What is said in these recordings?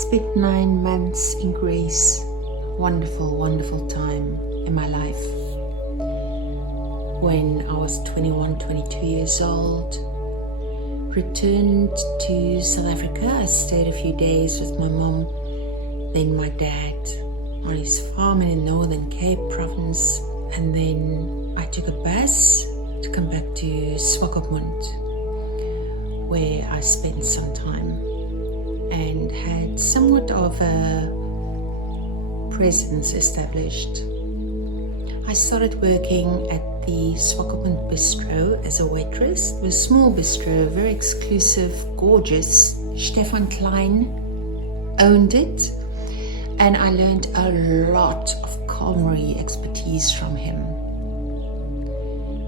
Spent 9 months in Greece. Wonderful, wonderful time in my life. When I was 21, 22 years old, returned to South Africa. I stayed a few days with my mom, then my dad on his farm in the Northern Cape province, and then I took a bus to come back to Swakopmund, where I spent some time and had somewhat of a presence established. I started working at the Swakopmund bistro as a waitress. It was a small bistro, very exclusive, gorgeous. Stefan Klein owned it, and I learned a lot of culinary expertise from him.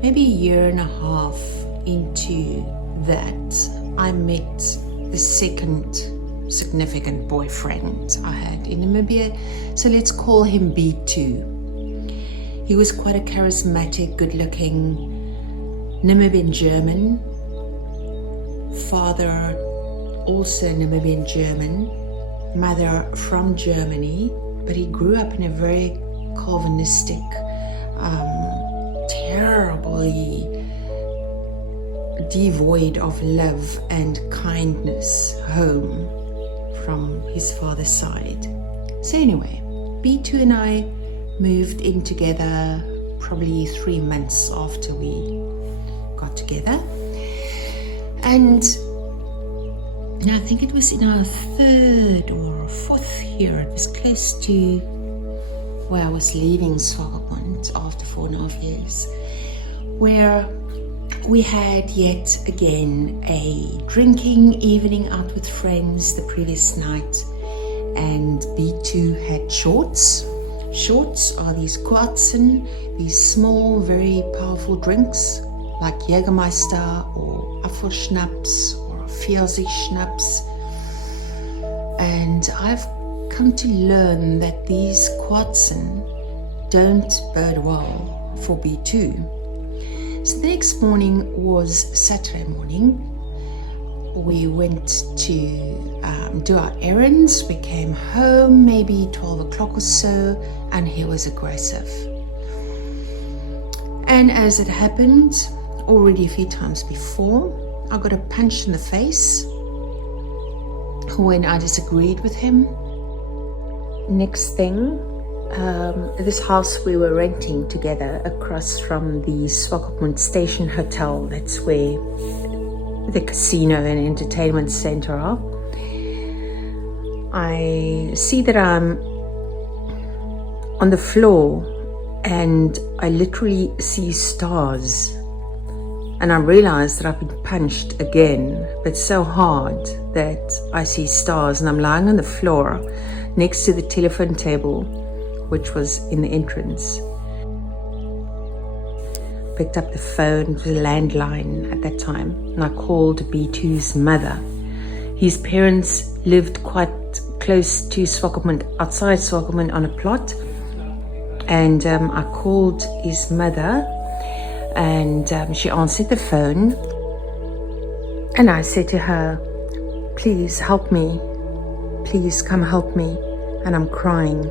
Maybe a year and a half into that, I met the second significant boyfriend I had in Namibia, so let's call him B2. He was quite a charismatic, good-looking Namibian German, father also Namibian German, mother from Germany, but he grew up in a very Calvinistic, terribly devoid of love and kindness home from his father's side. So anyway, B2 and I moved in together probably 3 months after we got together, and I think it was in our 3rd or 4th year. It was close to where I was leaving Swakopmund after 4.5 years, where we had yet again a drinking evening out with friends the previous night, and B2 had shorts. Shorts are these Kwartsen, these small, very powerful drinks like Jägermeister or Apfelschnaps or Pfirsich-Schnaps. And I've come to learn that these Kwartsen don't bode well for B2. So the next morning was Saturday morning. We went to do our errands. We came home maybe 12 o'clock or so, and he was aggressive. And as it happened already a few times before, I got a punch in the face when I disagreed with him. Next thing, this house we were renting together across from the Swakopmund Station Hotel, that's where the casino and entertainment center are. I see that I'm on the floor and I literally see stars, and I realize that I've been punched again, but so hard that I see stars, and I'm lying on the floor next to the telephone table, which was in the entrance. Picked up the phone, it was a landline at that time, and I called B2's mother. His parents lived quite close to Swakopmund, outside Swakopmund on a plot, and I called his mother, and she answered the phone, and I said to her, "Please help me, please come help me," and I'm crying.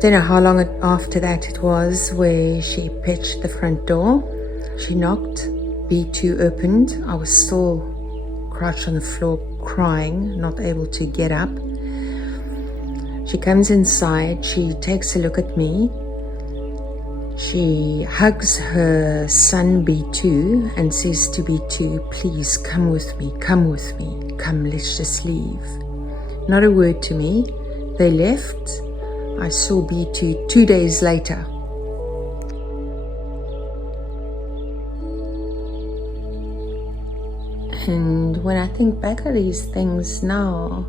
Don't know how long after that it was where she pitched the front door. She knocked, B2 opened. I was still crouched on the floor crying, not able to get up. She comes inside, she takes a look at me. She hugs her son B2 and says to B2, "Please come with me, come, let's just leave." Not a word to me. They left. I saw B2 2 days later. And when I think back at these things now,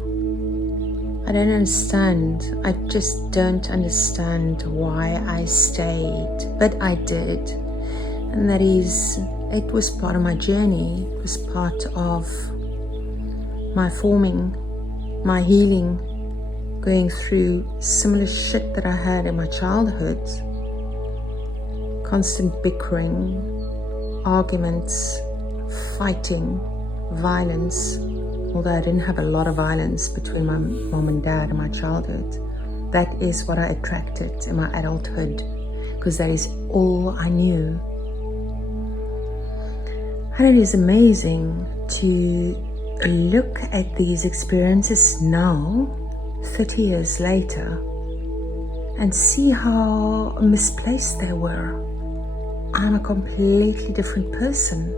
I don't understand. I just don't understand why I stayed, but I did. And that is, it was part of my journey. It was part of my forming, my healing, going through similar shit that I had in my childhood. Constant bickering, arguments, fighting, violence, although I didn't have a lot of violence between my mom and dad in my childhood, that is what I attracted in my adulthood, because that is all I knew. And it is amazing to look at these experiences now, 30 years later, and see how misplaced they were. I'm a completely different person,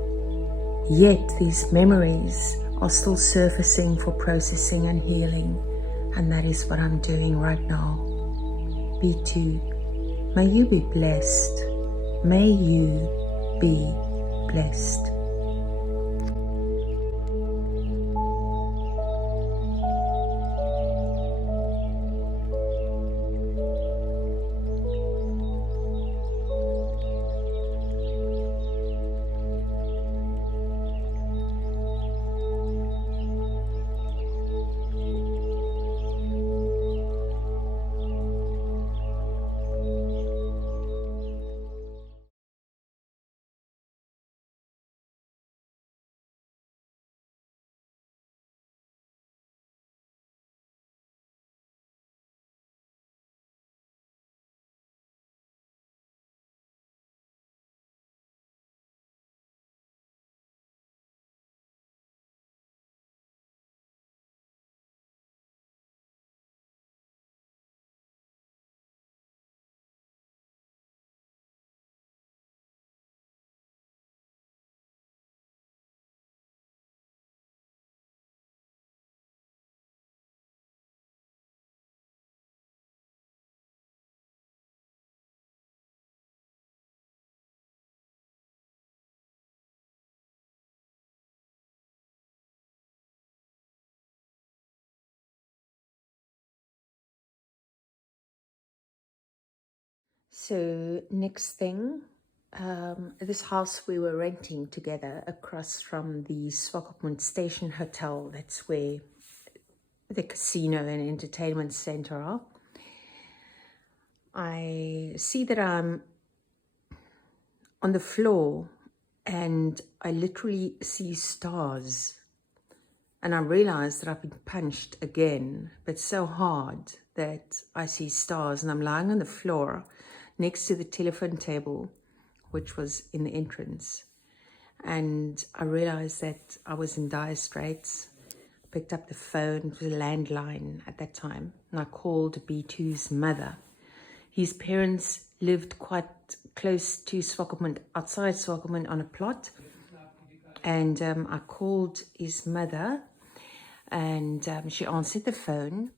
yet these memories are still surfacing for processing and healing, and that is what I'm doing right now. B2, may you be blessed. May you be blessed. So next thing, this house we were renting together across from the Swakopmund Station Hotel, that's where the casino and entertainment center are. I see that I'm on the floor and I literally see stars. And I realize that I've been punched again, but so hard that I see stars, and I'm lying on the floor next to the telephone table, which was in the entrance. And I realized that I was in dire straits. Picked up the phone, it was a landline at that time, and I called B2's mother. His parents lived quite close to Swakopmund, outside Swakopmund on a plot. And I called his mother, and she answered the phone.